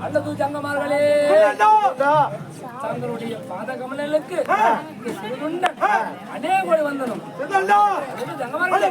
அல்லது ஜங்கமார்களே தங்களுடைய பாத கமலுக்கு அநேக கோடி வந்தனும் ஜங்கமார்களே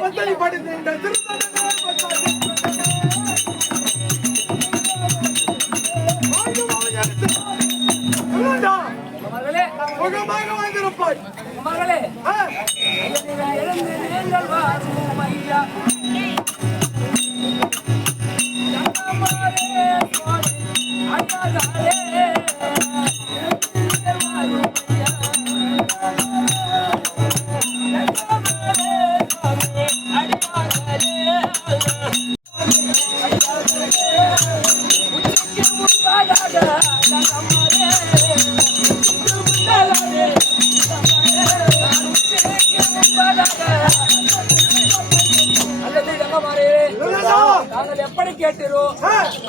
எப்படி கேட்டீரோ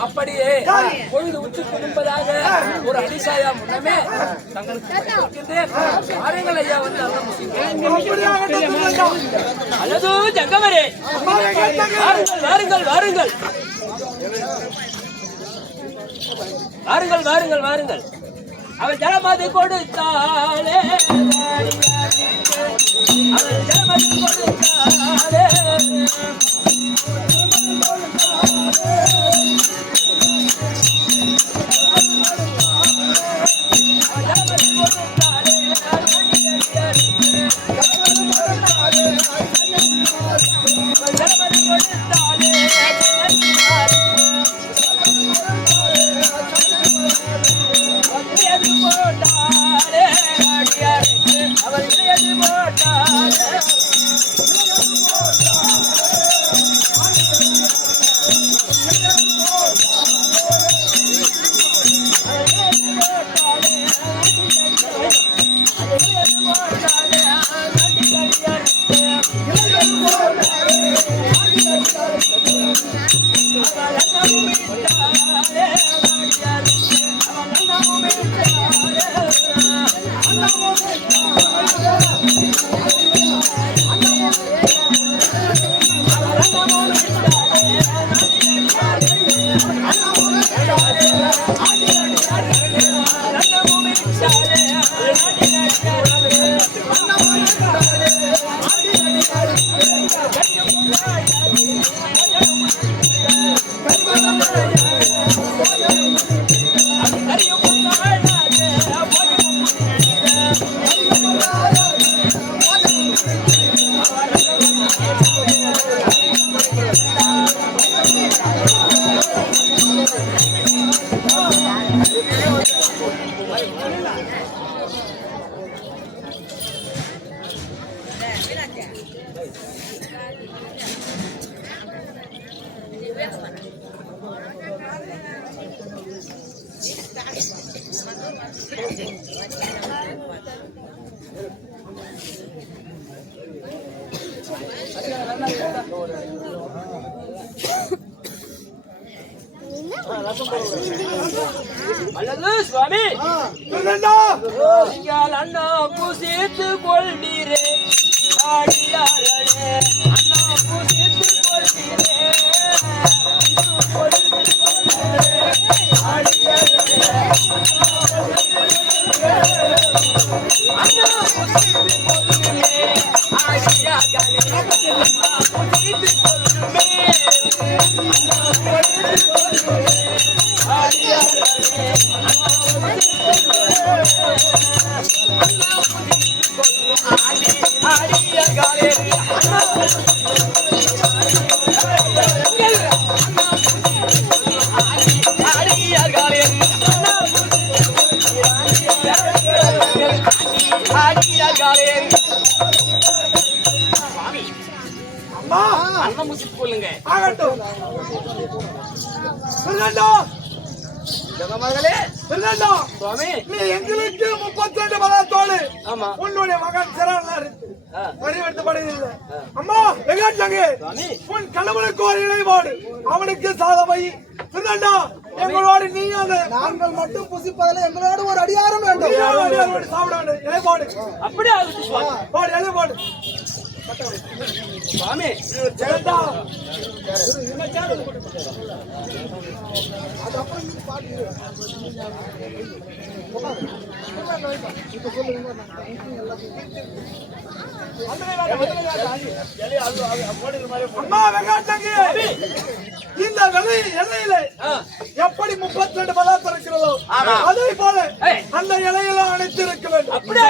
அப்படியே பொழுது உச்சி திரும்பதாக ஒரு அதிசயா முன்னமே தங்களுக்கு வாருங்கள் ஐயா வந்து அல்லது ஜங்கமரே வாருங்கள் வாருங்கள் வாருங்கள் வாருங்கள் வாருங்கள் அவள் ஜலமது கொடுத்தாளே அவள் ஜலமது கொடுத்தாளே அல்லது சுவாமி அண்ணா பூசித்து கொள்வீரே ஆடியாரே அண்ணா பூசித்து கொள்வீரே எங்களுக்கு 32 பலத்தோடு உன்னுடைய மகன் சிறந்த வடிவெடுத்தப்படுகிறது. அம்மா வெங்காட்டாங்க உன் கணவனுக்கு ஒரு இணைவாடு அவனுக்கு சாதமை திருநண்டா எங்களோடு நீங்க நாங்கள் மட்டும் புசிப்பதில் எங்களோடு ஒரு அடியாரம் வேண்டும். சாப்பிட வேண்டும். இலை போடு. அப்படியே ஆகுது சுவாமி. போடு, இலை போடு. சுவாமி ஜெகதா அம்மா வெங்காட்டங்கி இந்த எல்லையில எப்படி 32 பதார்த்தம் இருக்கிறதோ அதே போல அந்த இலையில அனைத்து இருக்க வேண்டும். அப்படியே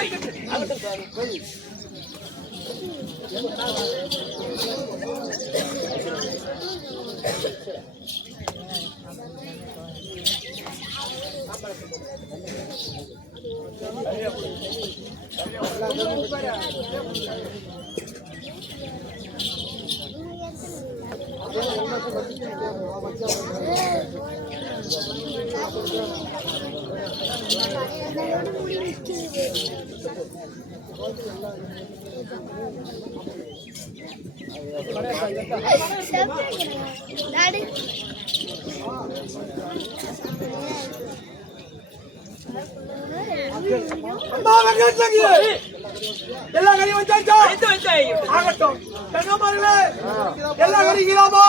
அம்மா வெங்காட்டங்கி எல்லா கறியும் வச்சாச்சா? ஆகட்டும். தங்கமார்களே எல்லா கறிக்கிறாமா?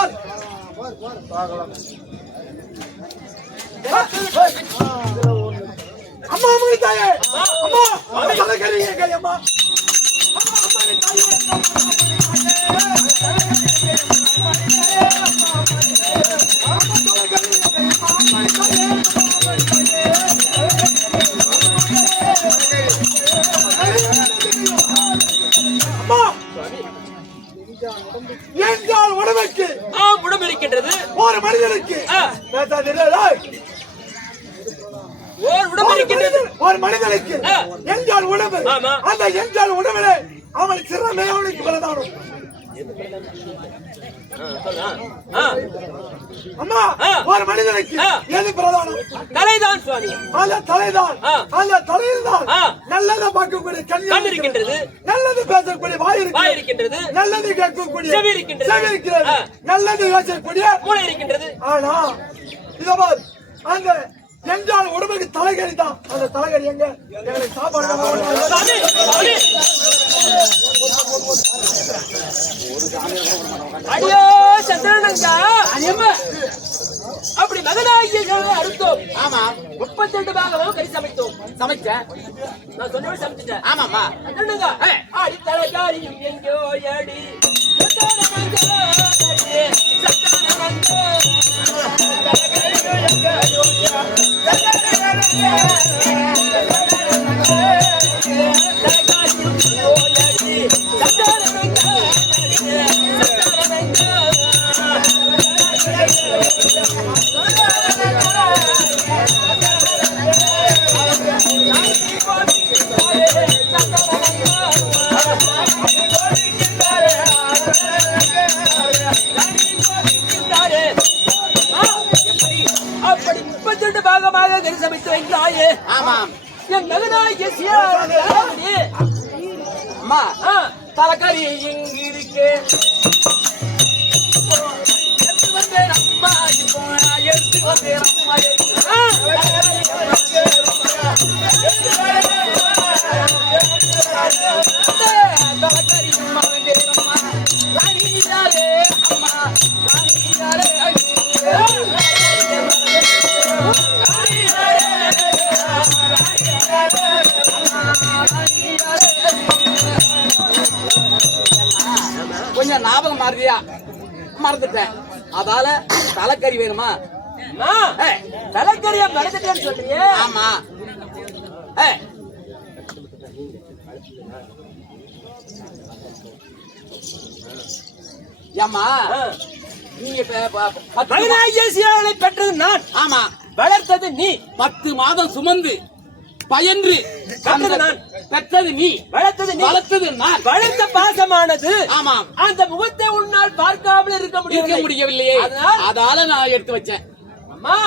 அம்மா அம்மா தாயே அம்மா எல்லா கறிங்க கையம்மா. அம்மா அம்மா தாயே என்றால் உடம்புக்கு உடம்பு இருக்கின்றது. ஒரு மனிதனுக்கு ஒரு உடம்பு இருக்கின்றது. ஒரு மனிதனுக்கு என்றால் உடம்பு. அந்த என்றால் உடம்பிலே அவன் சிறமே அவனுக்கு பிரதானம். அம்மா ஒரு மனிதனுக்கு எது பிரதானம்? தலைதான் சுவாமி. அந்த தலைதான். அந்த தலையில்தான் நல்லதை பார்க்கக்கூடிய கண் இருக்கின்றது. நல்லது பேசக்கூடிய வாய் இருக்கின்றது. நல்லது கேட்கக்கூடிய செவி இருக்கிறது. நல்லது பேசக்கூடிய மூளை இருக்கின்றது. ஆனா இதோ அங்க என்றால் உடம்புக்கு தலைகறி தான். அந்த தலைகறி எங்க எங்களுக்கு சாப்பாடு அடியோ சந்திரனங்கா அப்படி மகனாகிய அறுத்தோம். ஆமா 32 பாகமும் கறி சமைத்தோம். சமைச்சேன் நான் சொன்ன சமைச்சிட்டேன். ஆமாமா சந்திரனங்கா அடி தலைகாரியும் எங்கோ அடி அப்படி 32 பாகமாக கறி சமைத்து வைத்தாயே. ஆமாம் என் மகனாகிய அம்மா தலைக்கறி இங்கு இருக்கு. எடுத்து வந்தேன் அம்மா போனா எடுத்து வந்தேன் அம்மா தலைக்கறி அம்மா வந்தேன் அம்மா ராணியாரே அம்மா ராணியாரே கொஞ்சம் ஞாபகம் மாறுதியா? மறந்துட்டேன். அதால தலைக்கறி வேணுமா? தலைக்கறியா மறந்துட்டேன்னு சொல்றீங்க? ஆமா. ஏம்மா நீங்க பெற்றது நான். ஆமா வளர்த்தது நீ. 10 மாதம் சுமந்து பயன்று பெற்றது நீ. வளர்த்தது நான். வளர்த்த பாசமானது ஆமாம் அந்த முகத்தை உன்னால் பார்க்காமல் இருக்க முடியவில்லையே. அதால நான் எடுத்து வச்சேன். அம்மா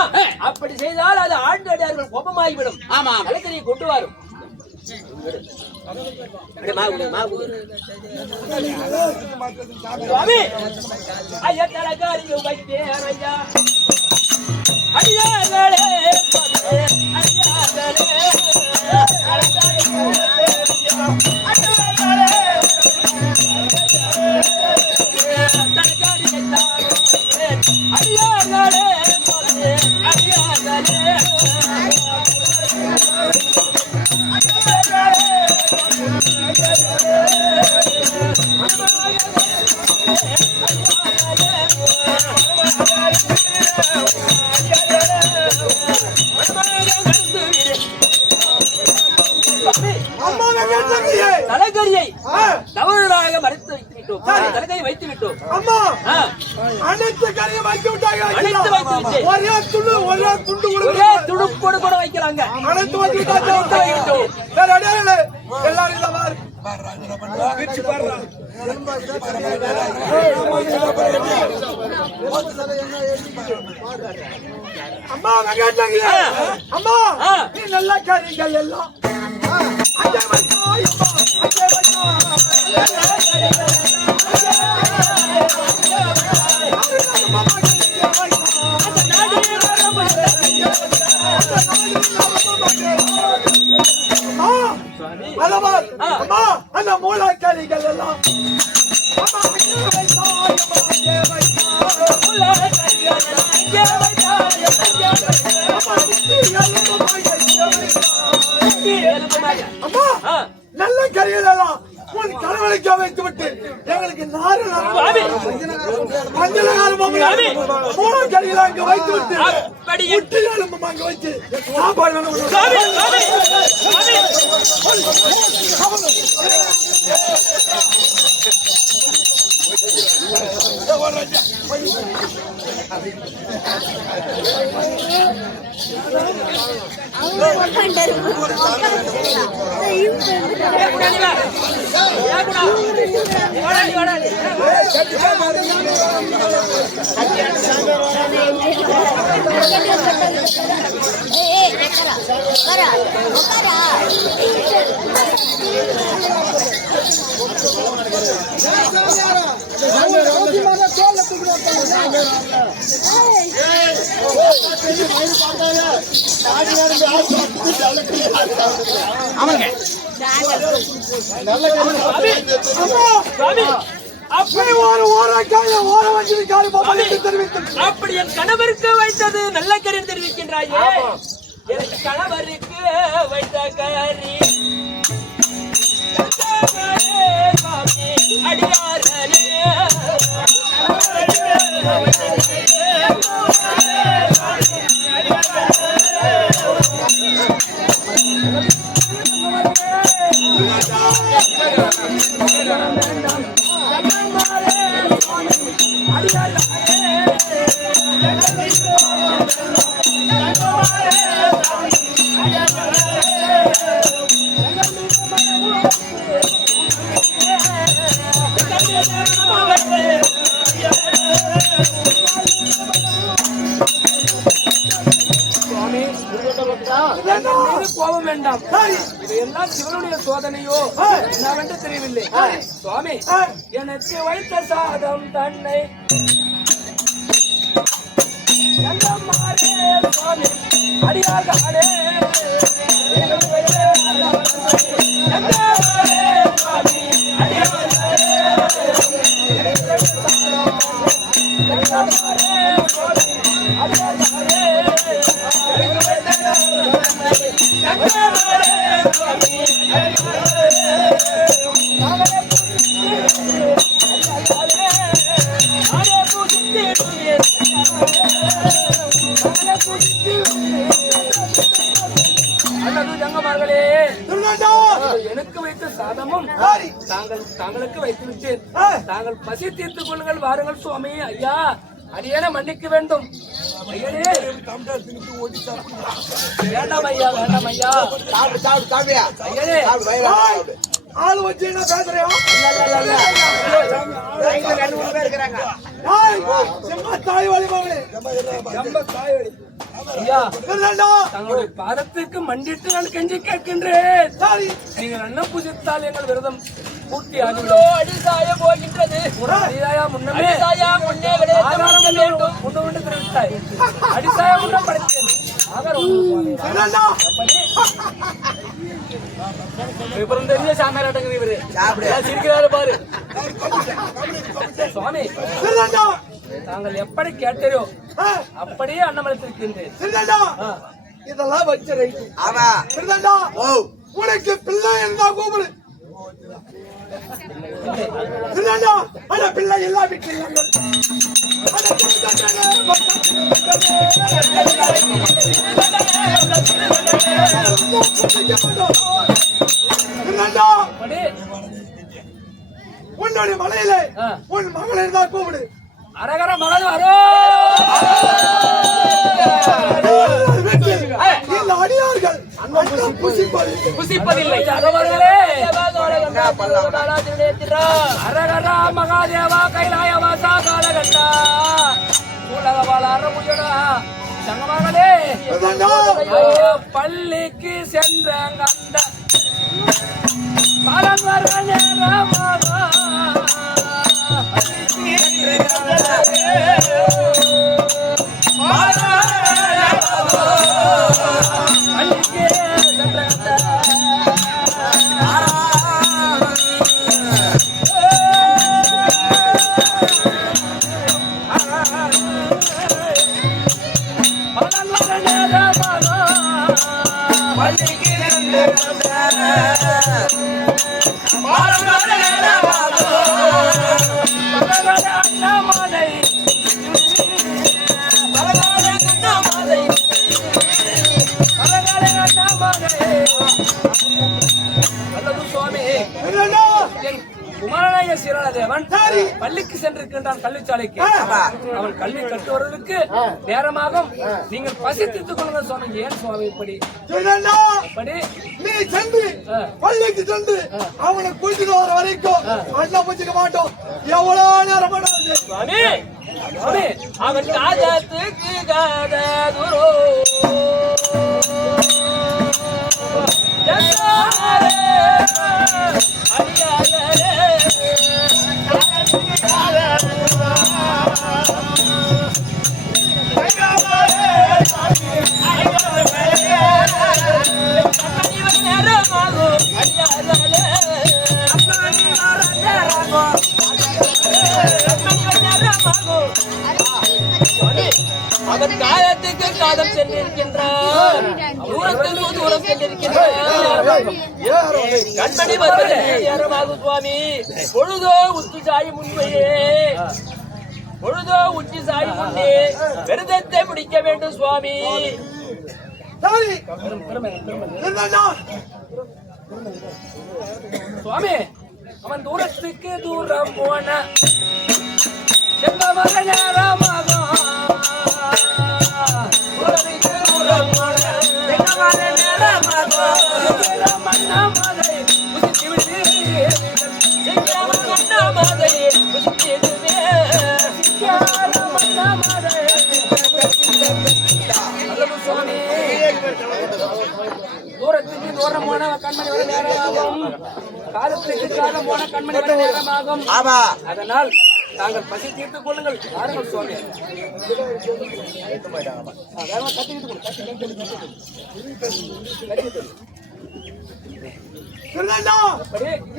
அப்படி செய்தால் அது ஆண்கள் கோபமாகிவிடும். ஆமா தலைக்கறியை கொண்டு வரும். சுவாமி ஐயா தலைக்கறியை வைத்தேன் ஐயா அடியார்களே அடியார்களே தலைகரியை தவறுதலாக மறைத்து வைத்து விட்டோம். தலைகரியை வைத்து விட்டோம். அம்மா அனைத்து கரையும் வைத்து விட்டாங்க. அனைத்து வைத்து விட்டேன். ஒரே துண்டு ஒரே துடுப்போடு கூட வைக்கலாங்க. அனைத்து வைத்து விட்டாங்க. வேற அடையாள எல்லாரும் இந்த மாதிரி அம்மா கேட்டாங்க. அம்மா நீ நல்லா காரியங்கள் எல்லாம் அங்கே வைக்கோ அங்கே வைக்கோ அம்மா அந்த மூலாக்காரிகள் எல்லாம் அம்மா நல்ல கரிகள் எல்லாம் உன் கணவனுக்கு வைத்து விட்டு எங்களுக்கு மூணு கரிகளை அங்க வைத்து விட்டு அங்க வச்சு சாப்பாடு அப்படி என் கணவருக்கு வைத்தது நல்ல கரியம் தெரிவிக்கின்றாயே. எனக்கு கணவருக்கு வைத்த கரி அடியார்களே கோபம் வேண்டாம். இதையெல்லாம் சிவனுடைய சோதனையோ என்னவென்று தெரியவில்லை. சுவாமி எனக்கு வைத்த சாதம் தன்னை சுவாமி அடியார்களே எனக்கு வைத்த சாதமும் தாங்களுக்கு வைத்து விட்டேன். தாங்கள் பசி தீர்த்துக் கொள்ளுங்கள். வாருங்கள் சுவாமி. ஐயா அடியேன மன்னிக்க வேண்டும். வேண்டாம் ஐயா, வேண்டாம் ஐயா. ஆளு வச்சு என்ன பேசுறியா? தாய் வழி ஐயா, சரிதாண்டா? தங்களுடைய பாதத்துக்கு மண்டிட்டு நான் கெஞ்சி கேட்கின்றேன். சரி. நீங்கள் அன்னம் பூஜித்தால் எங்கள் விரதம் பூர்த்தி இதோ ஆகிவிடும். அடிசாய போகின்றது. ஒரு அடிசாயா முன்னமே அடிசாயா முன்னே விளையாட வேண்டும். முன்னு தெரிவித்தாய். அடிசாயா முன்னம் படைத்தேன். ஆகாரம் உண்டு. சரிதாண்டா? விபரம் தெரிஞ்ச சாமியார் அடங்குது இவரு. சிரிக்கிறாரு பாரு. சுவாமி, சரிதாண்டா? தாங்கள் எப்படி கேட்டீரோ ஆ, அப்படியே அன்னமளித்திருக்கின்றேன். சரிதாண்டா? இதெல்லாம் வச்சு ரைட்டு. சரிதாண்டா? உனக்கு பிள்ளை இருந்தா கூப்பிடு. சரிதாண்டா? ஆனா பிள்ளை எல்லா வீட்டில் இல்லைங்கள். ஆனா சரிதாண்டா? அப்படி உன்னுடைய மலையில உன் மகளை இருந்தா கூப்பிடு. அரகர மகள் வரோ. இந்த அடியார்கள் அன்னம் புசிப்பதில்லை. அரவர்களே, அரகர மகாதேவா கைலாய வாசா காலகண்டா உலகவாழ அரமுஜடா சங்கமகளே, ஐயோ பள்ளிக்கு சென்ற கண்ட பலன் வர நேரமாக பள்ளிக்கு சென்ற பலன் வர நேரமாக பள்ளிக்கு அண்ணாமலை அல்லது சுவாமி, என் குமாரநாயக சீராளதேவன் பள்ளிக்கு சென்றிருக்கின்றான், கல்விச்சாலைக்கு. அவன் கல்வி கற்று வருவதற்கு நேரமாகும். நீங்கள் பசி தீர்த்துக் கொள்ளுங்கள் சுவாமி. ஏன் சுவாமி இப்படி இப்படி நீ சென்று பள்ளிக்கு சென்று அவனை குளிச்சுட்டு வர வரைக்கும் அண்ணா பூச்சிக்க மாட்டோம். எவ்வளவு நேரம் பண்ணாது சுவாமி? சுவாமி, அவன் காதத்துக்கு காததுரோ அவன் காலத்துக்கு காதம் சென்றிருக்கின்றான், தூரத்துக்கு தூரம் சென்றிருக்கின்றான். கண்மணி வருவது நேரமாகும் சுவாமி. பொழுதோ உச்சி சாயும் உண்மையே, பொழுதோ உச்சி சாயும் முன்னே விரதத்தை முடிக்க வேண்டும் சுவாமி. சரி சுவாமி, அவன் தூரத்துக்கு தூரம் போன செல்வமக நேரமாகும். தூரத்துக்கு தூரம் போன செல்வமக நேரமாகும். அண்ணாமலை புசித்து விடு, அண்ணாமலை புசித்திடுவே. அண்ணாமலை அல்லது சுவாமி, தூரத்துக்கு தூரம் போன கண்மணி வர நேரமாகும். காலத்துக்கு காலம் போன கண்மணி வர நேரமாகும். அதனால் தாங்கள் பசி தீர்த்துக் கொள்ளுங்கள். வாருங்கள் சுவாமி.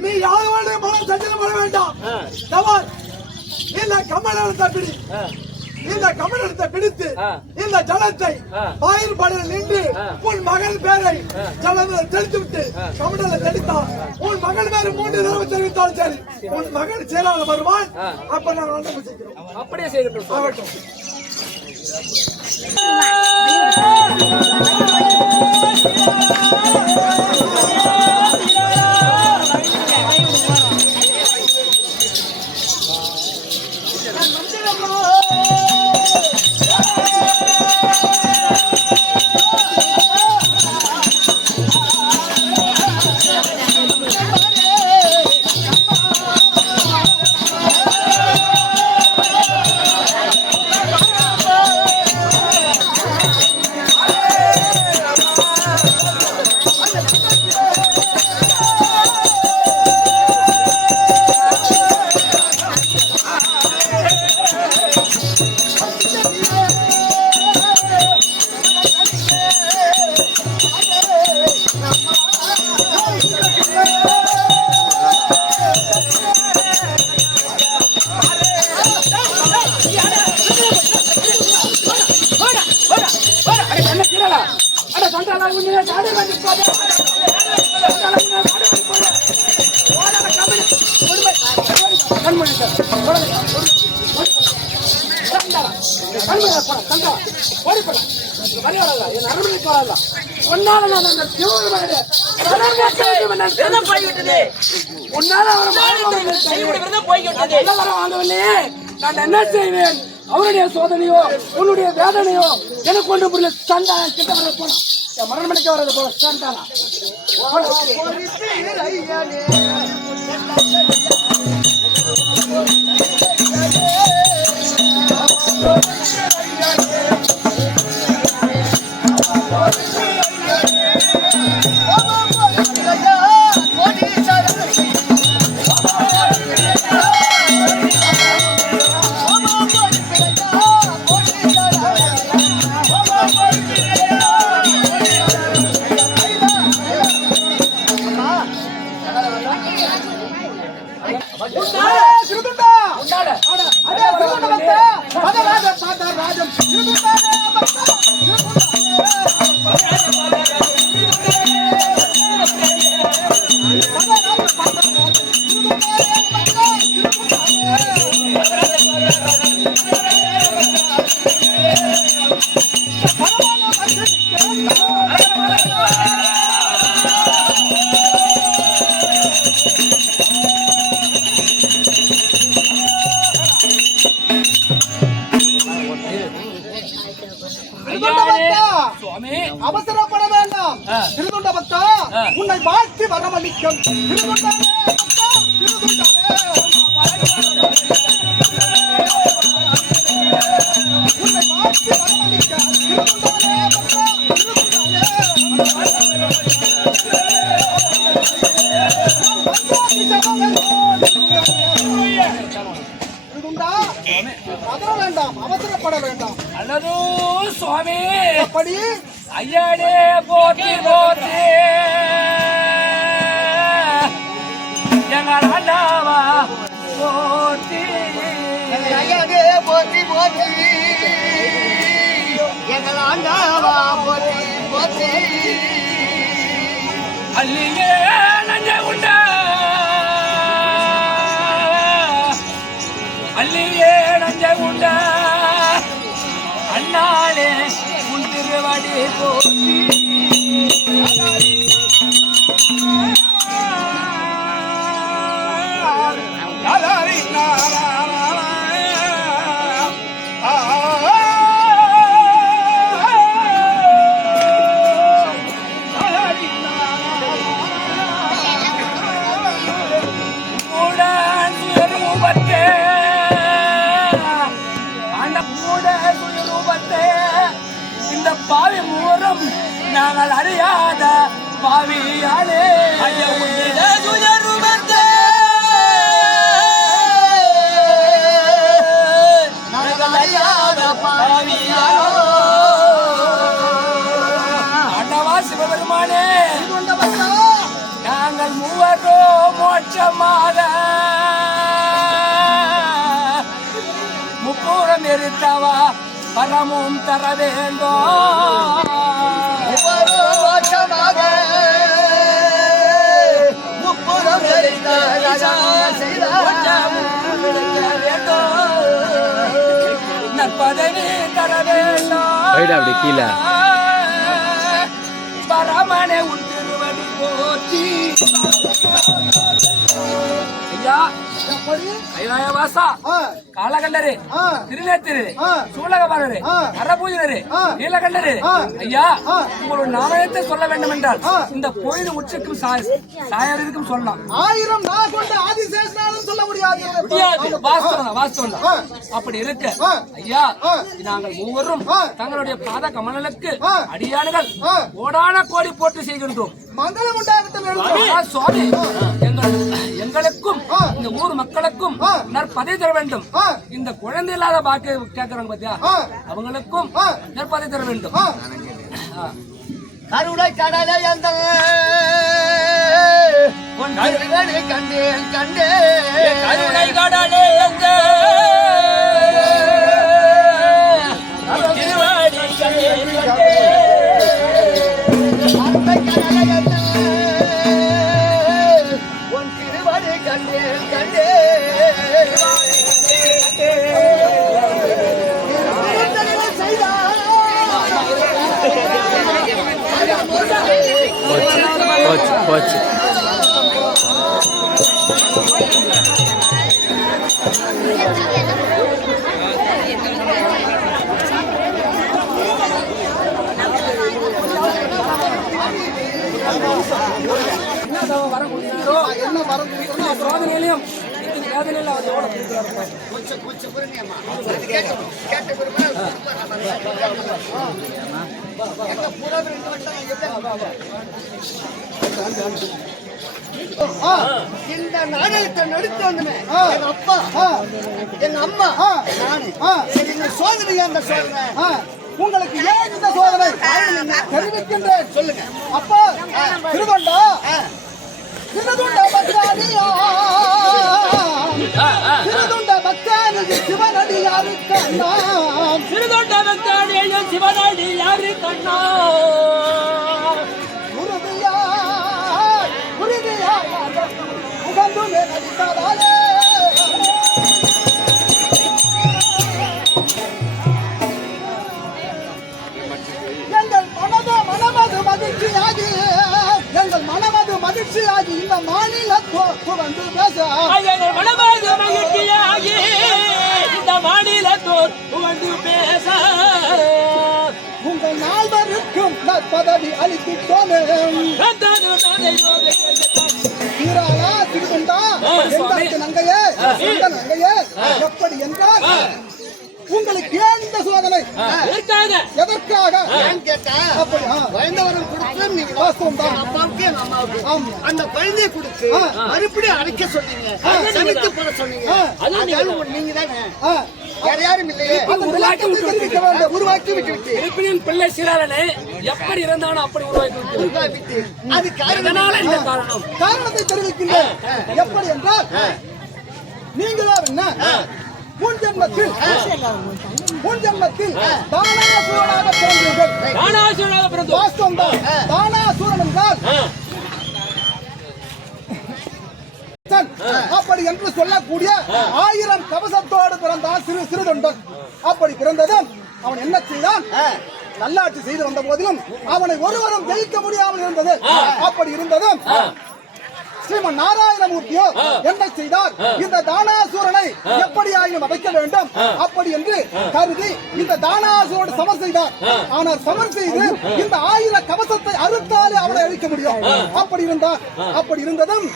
நீ யாருடைய மனம் சஞ்சலம் பண்ண வேண்டாம். தவறு. இந்த கமலத்தை பிடி. இந்த கமலத்தை பிடித்து இந்த ஜலத்தை வாயில் படையில் நின்று உன் மகன் பேரை ஜலத்தில் தெளித்து விட்டு கமலை தெளித்தால் உன் மகன் பேரை 3 தடவை தெரிவித்தாலும் சரி, உன் மகன் செயலாளர் வருவான். அப்ப நான் வந்து முடிச்சுக்கிறோம். அப்படியே செய்கின்றோம். ஆகட்டும். உன்னால நான் அந்த சிவபெருமானுடைய விரதம் போய்விட்டது. உன்னால செய்யுடைய விரதம் போய்விட்டது. வாங்கவில்லை. நான் என்ன செய்வேன்? அவருடைய சோதனையோ உன்னுடைய வேதனையோ எனக்கு கொண்டு புரியல. சண்டான கிட்ட வர போனா மரணம் மணிக்க வர்றது போல சண்டானா அவசரப்பட வேண்டாம். திருதுண்ட பக்தா, உன்னை வாழ்த்தி வரமளிக்கும். திருதுண்டமே பக்தா, திருதுண்டமே. உன்னை வாழ்த்தி வரமளிக்க. திருதுண்டமே பக்தா, திருதுண்டமே. திருதுண்டா, பதற வேண்டாம், அவசரப்பட வேண்டாம். அல்லது சுவாமி எப்படி ஐயாடே போற்றி போற்றி எங்கள் அண்ணாவா போற்றி ஐயாடே போற்றி போற்றி எங்கள் ஆண்டாவா போற்றி போற்றி அல்லியே நஞ்ச உண்ட அல்லியே நஞ்ச உண்ட அண்ணாளே உன் திருவடி போற்றி பாவி மூவரும் நாங்கள் அறியாத பாவியாளே ஆண்டவா சிவபெருமானே நாங்கள் மூவரோ மோட்சமாக முப்பூரம் எரித்தவா பரமும் தர வேண்டும் நற்பதவி தர வேண்டும் கீழே பரமனே உன் திருவடி போற்றி ஐயா கைலாயவாசா காலகண்டரே திருநேத்திரே சூலகபாரரே அரபூஜனரே நீலகண்டரே ஐயா உங்களுடைய நாமத்தை சொல்ல வேண்டும் என்றால் இந்த கோயில் உச்சிக்கும் சாயருக்கும் சொல்லலாம். 1000 நாள் கொண்ட ஆதிசேஷனாலும் சொல்ல முடியாது. வாஸ்தவம் அப்படி இருக்க ஐயா நாங்கள் மூவரும் தங்களுடைய பாத கமலனுக்கு அடியானுகள் கோடான கோடி போட்டு செய்கின்றோம். மங்களம் உண்டாகட்டும் சுவாமி. எங்களுக்கும் இந்த ஊர் மக்களுக்கும் நற்பதவி தர வேண்டும். இந்த குழந்தை இல்லாத பாக்கிய கேட்கறாங்க பாத்தியா, அவங்களுக்கும் நற்பதவி தர வேண்டும். கருணை கடலை அந்த கண்டேன் கண்டேன் கருணை கடலே எங்க திருவாடி கண்டே கண்டே போச்சு. வர முடியாதோ என்ன வர முடியும் சோதனையிலையும் இத்தனை வேதனையில அவர் எவ்வளவு கொடுக்குறாரு இந்த நாடகத்தை நடித்து வந்தமே எங்க அப்பா எங்க அம்மா நானு இந்த சோதனை அந்த சோதனை உங்களுக்கு ஏன் இந்த சோதனை தெரிவிக்கின்றேன் சொல்லுங்க அப்பா திருவண்டா திருதுண்ட பக்தானி சிவனடி யாரு கண்ணா திருதொண்ட பக்தானியும் சிவனடி யாரு கண்ணா எங்கள் மனமது மகிழ்ச்சியாகி இந்த மாநிலத்தோடு வந்து பேச மனமாது மகிழ்ச்சியாகி இந்த மாநிலத்தோடு வந்து பேச உங்கள் நால்வருக்கும் பதவி அளித்துட்டோமே சீராளா திருகுண்டா எங்களுக்கு நங்கையே நங்கையே எப்படி என்றால் உங்களுக்கு ஏன் இந்த சோதனை எதற்காக அப்படி குழந்தைவரம் கொடுத்து நீங்க வாஸ்தவம் தான் அப்பாவுக்கு எங்க அம்மாவுக்கு ஆமா அந்த குழந்தையை கொடுத்து மறுபடியும் அடைக்க சொன்னீங்க சமைத்து போட சொன்னீங்க அதனால நீங்க தானே வேற யாரும் இல்லையே அந்த விளக்கத்தை தெரிவிக்க வேண்டும் உருவாக்கி விட்டு இருப்பினும் பிள்ளை சீராளனை எப்படி இருந்தானோ அப்படி உருவாக்கி விட்டு அது அதனால இந்த காரணம் காரணத்தை தெரிவிக்கின்றேன் எப்படி என்றால் நீங்களா என்ன முன் ஜென்மத்தில் தானாசூரனாக பிறந்தீர்கள் வாஸ்தவம் தான் தானாசூரன் என்றால் அப்படி என்று சொல்லக்கூடிய 1000 கவசத்தோடு பிறந்தான் சிறுதொண்டன் அப்படி பிறந்ததும் அவன் என்ன செய்தான் நல்லாட்சி செய்து வந்த போதிலும் அவனை ஒருவரும் ஜெயிக்க முடியாமல் இருந்தது அப்படி இருந்ததும் ஸ்ரீமன் நாராயணமூர்த்தியோ என்ன செய்தார் இந்த தானாசூரனை எப்படியாயினும் அடைக்க வேண்டும் அப்படி என்று கருதி இந்த தானாசூரோடு சமர் செய்தார் ஆனால் சமர் செய்து இந்த 1000 கவசத்தை அறுத்தாலே அவனை அழிக்க முடியும் அப்படி இருந்ததும்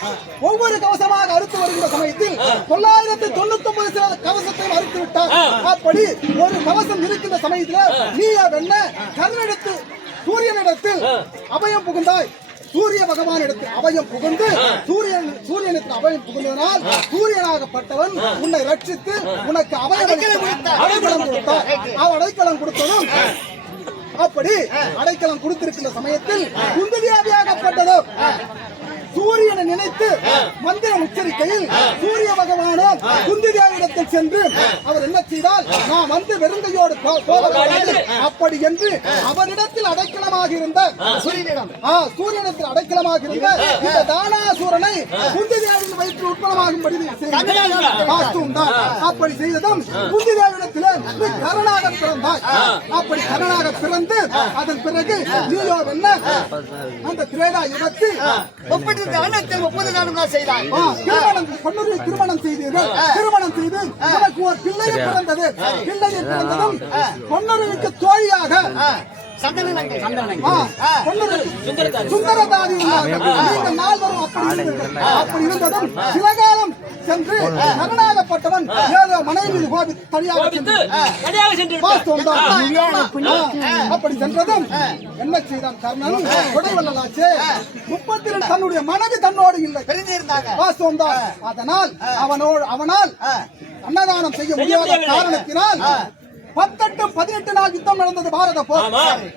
ஒவ்வொரு கவசமாக அறுத்து வருகின்ற சமயத்தில் 999 கவசத்தை அறுத்து விட்டார் அப்படி ஒரு கவசம் இருக்கின்ற சமயத்தில் நீ என்ன கர்ணனிடத்து சூரியனிடத்தில் அபயம் புகுந்தாய் சூரிய பகவான் எடுத்து அபயம் புகுந்து சூரியனுக்கு அபயம் புகுந்ததனால் சூரியனாகப்பட்டவன் உன்னை ரட்சித்து உனக்கு அடைக்கலம் கொடுத்தார் அடைக்கலம் கொடுத்ததும் அப்படி அடைக்கலம் கொடுத்திருக்கின்ற சமயத்தில் குந்ததேவியாகப்பட்டதோ சூரியனை நினைத்து மந்திரம் உச்சரிக்கையில் சூரிய பகவானும் குந்திதேவிடத்தில் சென்று அவர் என்ன செய்தால் நான் வந்து வெறுங்கையோடு போகக்கூடாது அப்படி என்று அவரிடத்தில் அடைக்கலமாக இருந்த சூரியனிடத்தில் அடைக்கலமாக இருந்த இந்த தானாசூரனை குந்திதேவியின் வயிற்று உட்பலமாகும்படி அப்படி செய்ததும் குந்திதேவிடத்தில் கரணாக பிறந்தாய் அப்படி கரணாக பிறந்து அதன் பிறகு நீயோ என்ன அந்த திரேதா யுகத்தில் திருமணம் செய்தீர்கள் திருமணம் செய்து உனக்கு ஒரு பிள்ளை பிறந்தது பிறந்ததும் பொன்னருக்கு தோழியாக சுந்தரதாதி நீங்கள் நால்வரும் அப்படி இருந்ததும் சில காலம் சென்று கருணாகப்பட்டவன் ஏதோ மனைவி தனியாக அப்படி சென்றதும் என்ன செய்தான் கர்ணன் கொடைவல்லாச்சு 32 தன்னுடைய மனைவி தன்னோடு இல்லை வாஸ்தவம் தான் அதனால் அவனால் அன்னதானம் செய்ய முடியாத காரணத்தினால் 18 நாள் யுத்தம் நடந்தது பாரத போர்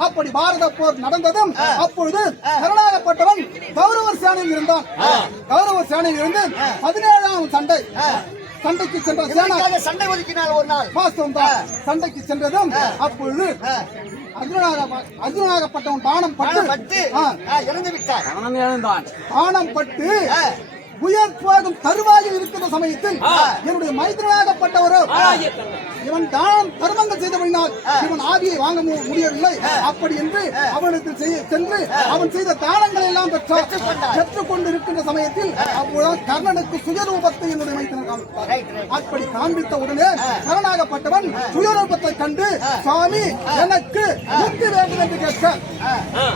அப்படி பாரத போர் நடந்ததும் அப்பொழுது கருணாகப்பட்டவன் கௌரவர் சேனையில் இருந்தான் கௌரவர் சேனையில் இருந்து 17ஆம் சண்டைக்கு சென்ற சண்டை ஒதுக்கினால் ஒரு நாள் வாஸ்தவம் தான் சண்டைக்கு சென்றதும் அப்பொழுது அர்ஜுனாகப்பட்டவன் பானம் பட்டு இறந்து விட்டார் பானம் பட்டு உயர் போகும் தருவாயில் இருக்கிற சமயத்தில் என்னுடைய மைத்திரனாகப்பட்டவரோ இவன் தானம் தர்மங்கள் செய்தபடினால் இவன் ஆவியை வாங்க முடியவில்லை. அப்படி என்று அவனுக்கு சென்று அவன் செய்த தானங்களை எல்லாம் பெற்றுக்கொண்டு இருக்கின்ற சமயத்தில் அப்போது கர்ணனுக்கு சுயரூபத்தை என்னுடைய மைத்திரன் காண்பித்தார். அப்படி காண்பித்த உடனே கர்ணனாகப்பட்டவன் சுயரூபத்தை கண்டு சுவாமி எனக்கு முக்தி வேண்டும் என்று கேட்க,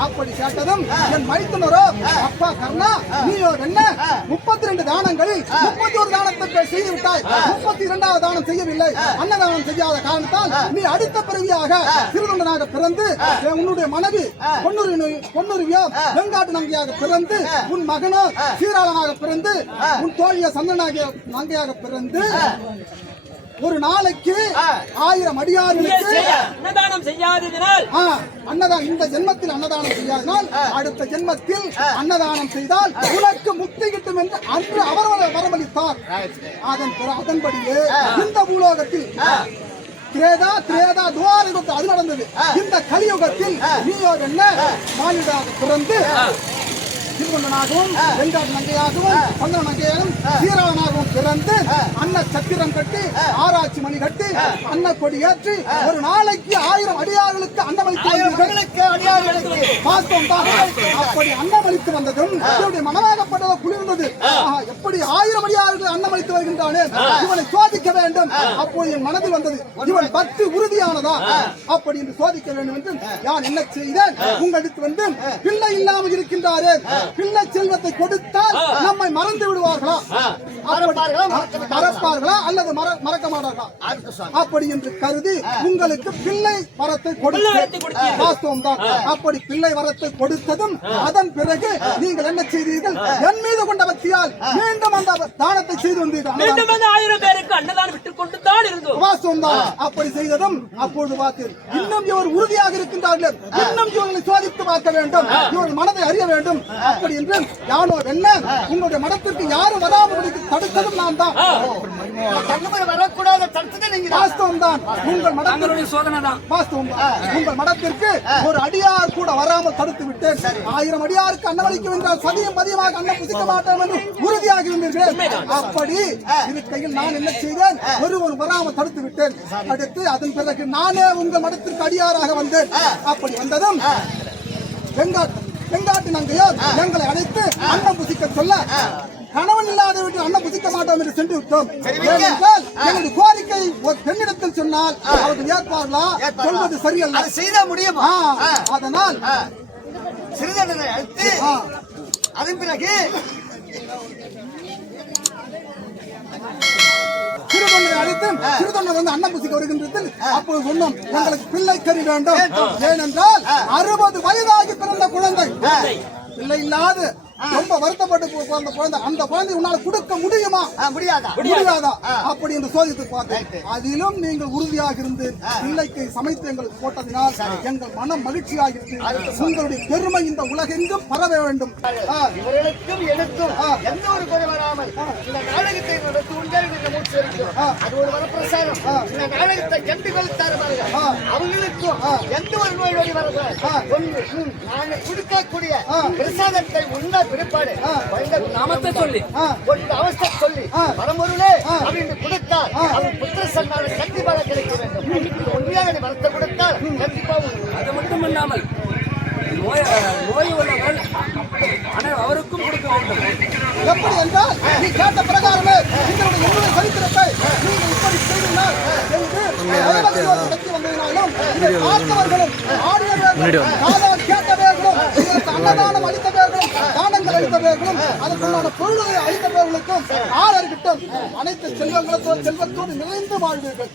அப்படி கேட்டதும் என் மைத்துனரோ அப்பா கர்ணா நீயோ என்ன 32 தானங்களில் 31 தானத்தை செய்து விட்டாய், 32வது தானம் செய்யவில்லை. அன்னதானம் செய்யாத காரணத்தால் நீ அடுத்த பிறவியாக திருதொண்டனாக பிறந்து உன்னுடைய மனைவி பொன்னுருவியோ வெங்காட்டு நங்கையாக பிறந்து உன் மகனோ சீராளனாக பிறந்து உன் தோழிய சந்தனாகிய நங்கையாக பிறந்து ஒரு நாளைக்கு 1000 அடியார்களுக்கு அன்னதானம் செய்யாததினால் அன்னதானம் இந்த ஜென்மத்தில் அன்னதானம் செய்யாதனால் அடுத்த ஜென்மத்தில் அன்னதானம் செய்தால் உனக்கு முக்தி கிட்டும் என்று அன்று அவர் வரமளித்தார். அதன்படியே இந்த பூலோகத்தில் திரேதா துவாரயுகத்தில் அது நடந்தது. இந்த கலியுகத்தில் நீயோ என்ன மானிடாக பிறந்து திருவண்ணனாகவும் வெங்காட்டு நங்கையாகவும் சந்தன நங்கையாகவும் சீராளனாகவும் பிறந்து அன்ன சத்திரம் கட்டி ஆராய்ச்சி மணி கட்டி அன்ன கொடி ஏற்றி ஒரு நாளைக்கு 1000 அடியார்களுக்கு அன்னமளித்து அப்படி அன்னமளித்து வந்ததும் இவருடைய மனமாகப்பட்டதை குளிர்ந்தது. எப்படி 1000 அடியார்கள் அன்னமளித்து வருகின்றானே இவனை சோதிக்க வேண்டும். அப்போது என் மனதில் வந்தது இவன் பக்தி உறுதியானதா அப்படி என்று சோதிக்க வேண்டும் என்று நான் என்ன செய்தேன், உங்களுக்கு வந்து பிள்ளை இல்லாமல் இருக்கின்றாரே பிள்ளை செல்வத்தை கொடுத்தால் நம்மை மறந்து விடுவார்களா, மறப்பார்களா அல்லது மறக்க மாட்டார்களா அப்படி என்று கருதி உங்களுக்கு பிள்ளை வரத்தை கொடுத்தோம் தான். அப்படி பிள்ளை வரத்தை கொடுத்ததும் அதன் பிறகு நீங்கள் என்ன செய்தீர்கள், என் மீது கொண்ட பக்தியால் மீண்டும் அந்த தானத்தை செய்து வந்தீர்கள். 1000 பேருக்கு அன்னதானம் விட்டுக் கொண்டு தான் இருந்தோம். வாஸ்தவம் தான். அப்படி செய்ததும் அப்பொழுது பார்த்தீர்கள் இன்னும் இவர் உறுதியாக இருக்கின்றார்கள், இன்னும் இவர்களை சோதித்து பார்க்க வேண்டும், இவர்கள் மனதை அறிய வேண்டும். அப்படி என்று யானோ என்ன உங்களுடைய மடத்திற்கு யாரும் வராமல் தடுத்ததும் நான் தான். வரக்கூடாத தடுத்தது நீங்க. வாஸ்தவம் தான். உங்கள் மடத்திற்கு சோதனை தான். வாஸ்தவம் தான். உங்கள் மடத்திற்கு ஒரு அடியார் கூட வராமல் தடுத்து விட்டேன். 1000 அடியாருக்கு அன்னமளிக்கும் என்றால் சதியம் பதியமாக அன்னம் புசிக்க மாட்டேன் என்று உறுதியாக இருந்தீர்கள். அப்படி இருக்கையில் நான் என்ன செய்தேன், ஒருவர் வராமல் தடுத்து விட்டேன். அடுத்து அதன் பிறகு நானே உங்கள் மடத்திற்கு அடியாராக வந்தேன். அப்படி வந்ததும் வெங்காட்டு நங்கையோ எங்களை அழைத்து அன்னம் புசிக்க சொல்ல கணவன் இல்லாத வீட்டில் அன்னம் புசிக்க மாட்டோம் என்று சென்று விட்டோம். ஏனென்றால் எங்களுடைய கோரிக்கை ஒரு பெண்ணிடத்தில் சொன்னால் அவர்கள் ஏற்பார்களா சொல்வது சரியல்ல, செய்த முடியுமா? அதனால் சிறுதண்டனை அழைத்து அதன் பிறகு திருதொண்டரை அழைத்து திருதொண்டர் வந்து அன்னம் புசிக்க வருகின்றது. அப்போது சொன்னோம் எங்களுக்கு பிள்ளை கறி வேண்டும். ஏனென்றால் 60 வயதாகி பிறந்த குழந்தை பிள்ளை இல்லாது ரொம்ப வருத்தப்பட்டு பிறந்த குழந்தை, அந்த குழந்தை உன்னால கொடுக்க முடியுமா முடியாதா அப்படி என்று சோதித்து பார்த்தேன். அதிலும் நீங்கள் உறுதியாக இருந்து பிள்ளைக்கு சமைத்து எங்களுக்கு போட்டதினால் எங்கள் மனம் மகிழ்ச்சியாக இருக்கு. உங்களுடைய பெருமை இந்த உலகெங்கும் பரவ வேண்டும். இவர்களுக்கும் எனக்கும் எந்த ஒரு குறை வராமல் இந்த நாடகத்தை நடத்தி உண்டாக மூச்சு இருக்கும். அது ஒரு வரப்பிரசாதம். இந்த நாடகத்தை கண்டு கொள்ளார்கள் அவங்களுக்கும் எந்த ஒரு நோய் வழி வரக்கூடாது. நாங்கள் கொடுக்கக்கூடிய பிரசாதத்தை உண்ண பிற்பாடு நாமத்தை சொல்லி கொஞ்சம் அவஸ்தை சொல்லி வரம்பொருளே அப்படின்னு கொடுத்தால் அவன் புத்திர சன்னால கண்டிப்பாக கிடைக்க வேண்டும். உண்மையாக வரத்தை கொடுத்தால் கண்டிப்பாக. அது மட்டும் இல்லாமல் நோய் உள்ளவர்கள் அவருக்கும் கொடுக்க வேண்டும். எப்படி என்றால் நீ கேட்ட பிரகாரமே என்னுடைய சரித்திரத்தை நீங்கள் இப்படி செய்திருந்தால் என்று வந்ததினாலும் இதை பார்த்தவர்களும் ஆடியவர்களும் கேட்டவர்களும் அன்னதானம் அளித்தவர்களும் தானங்கள் அளித்தவர்களும் அதற்குள்ளான பொருளை அளித்தவர்களுக்கும் ஆளர்கிட்டும் அனைத்து செல்வத்தோடு நிறைந்து வாழ்வீர்கள்.